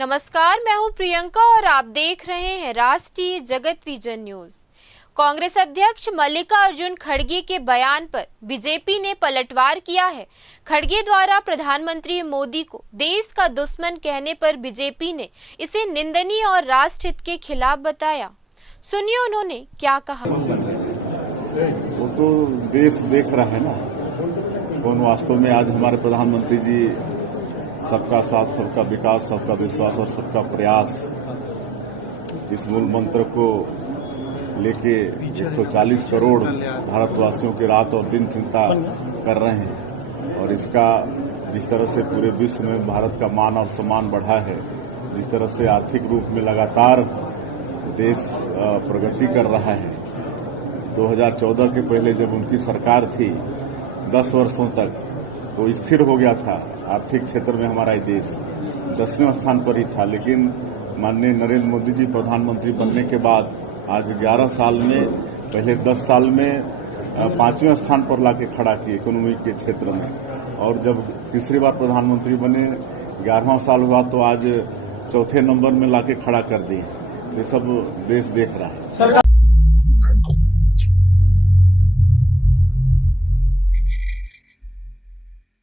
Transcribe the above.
नमस्कार, मैं हूं प्रियंका और आप देख रहे हैं राष्ट्रीय जगत विजन न्यूज। कांग्रेस अध्यक्ष मल्लिकार्जुन खड़गे के बयान पर बीजेपी ने पलटवार किया है। खड़गे द्वारा प्रधानमंत्री मोदी को देश का दुश्मन कहने पर बीजेपी ने इसे निंदनीय और राष्ट्रहित के खिलाफ बताया। सुनिए उन्होंने क्या कहा। वो तो देश देख रहा है ना कौन वास्तव में आज हमारे प्रधानमंत्री जी सबका साथ, सबका विकास, सबका विश्वास और सबका प्रयास इस मूल मंत्र को लेके 140 करोड़ भारतवासियों की रात और दिन चिंता कर रहे हैं। और इसका जिस तरह से पूरे विश्व में भारत का मान और सम्मान बढ़ा है, जिस तरह से आर्थिक रूप में लगातार देश प्रगति कर रहा है। 2014 के पहले जब उनकी सरकार थी 10 वर्षों तक तो स्थिर हो गया था आर्थिक क्षेत्र में हमारा देश 10वें स्थान पर ही था, लेकिन माननीय नरेंद्र मोदी जी प्रधानमंत्री बनने के बाद आज 11 साल में, पहले 10 साल में 5वें स्थान पर लाके खड़ा किए इकोनॉमी के क्षेत्र में। और जब तीसरी बार प्रधानमंत्री बने 11वां साल हुआ तो आज चौथे नंबर में लाके खड़ा कर दिए। ये सब देश देख रहा है।